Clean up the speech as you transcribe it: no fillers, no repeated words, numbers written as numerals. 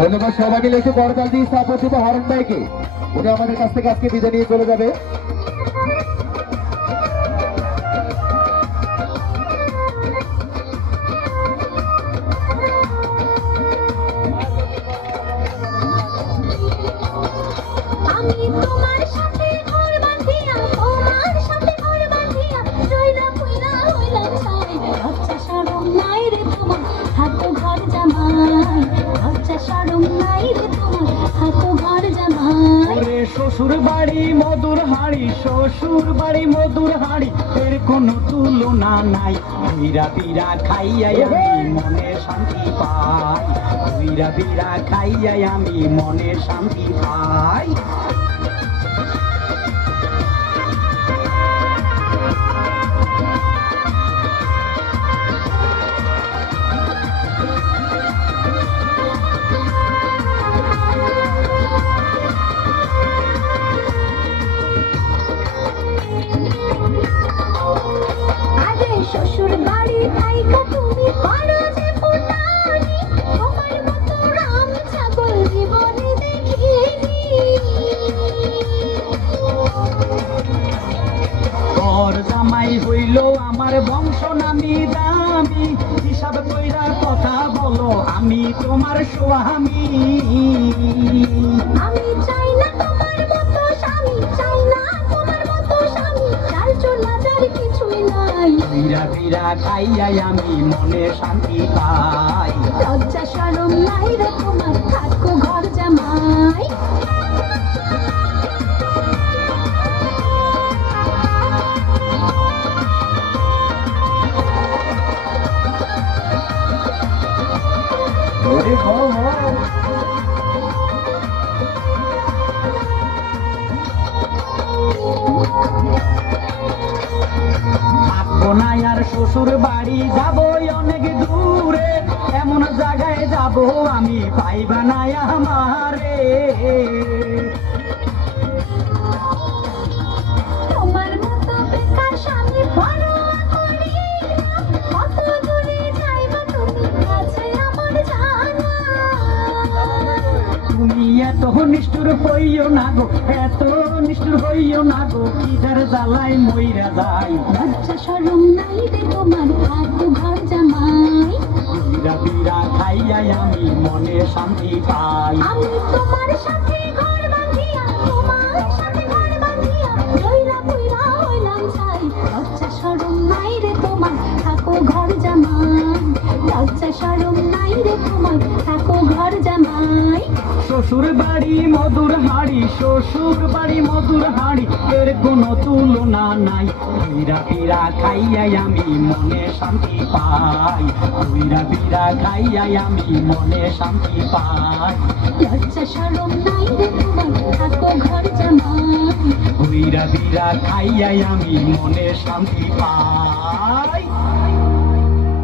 ধন্যবাদ সবাই মিলে একটু করতাল দিয়ে সাপোর্ট হরণ ভাইকে, উনি আমাদের কাছ থেকে আজকে বিদায় নিয়ে চলে যাবে। শ্বশুর বাড়ি মধুর হাড়ি, শ্বশুর বাড়ি মধুর হাড়ি, এর কোনো তুলনা নাই। বিরা বিরা খাইয়াই আমি মনে শান্তি পাই, বিরা বিরা খাইয়াই আমি মনে শান্তি পাই। শ্বশুর বাড়ি থাইকা তুমি পারো যে ফুটানি, তোমার মতো রাম ছাগল জীবনে দেখিনি। তোর জামাই হইল আমার বংশ নামি দামি, হিসাব কইরা কথা বলো আমি তোমার স্বামী। আমি চাই না তোমার মতো স্বামী, চাই না তোমার মতো স্বামী, চাল চুল বাজার কিছুই নাই। বিরা বিরা খাইয়াই আমি মনে শান্তি পাই। লজ্জা শরম নাই রে তোমার, থাকো ঘর জামাই। থাকবো না আর শ্বশুর বাড়ি, যাবো অনেক দূরে, এমন জায়গায় যাবো আমি পাইবা না আমারে। তোমার মতো বেকার স্বামী পরোয়া করি না, কত দূরে যাইবা তুমি কাছে আমার জানা। তুমি এত নিষ্ঠুর হইও না গো, এত নিষ্ঠুর হইও না গো, কিধার জ্বালাই মইরা যাই। লজ্জা শরম নাই রে তোমার, থাকো ঘর জামাই। বিরা বিরা খাইয়াই আমি মনে শান্তি পাই। আমি তোমার সাথে ঘর বাঁধিয়া, তোমার সাথে ঘর বাঁধিয়া, জয়রা পুইরা হইলাম ছাই। লজ্জা শরম নাই রে তোমার, থাকো ঘর জামাই। লজ্জা শরম নাই রে তোমার, থাকো ঘর জামাই। শ্বশুর বাড়ি মধুর হাড়ি, শ্বশুর বাড়ি মধুর হাড়ি, এর কোনো তুলনা নাই। বিরা বিরা খাইয়াই আমি মনে শান্তি পাই, বিরা বিরা খাইয়াই আমি মনে শান্তি পাই। লজ্জা শরম নাই রে তোমার, থাকো ঘর জামাই। বিরা বিরা খাইয়াই আমি মনে শান্তি পাই।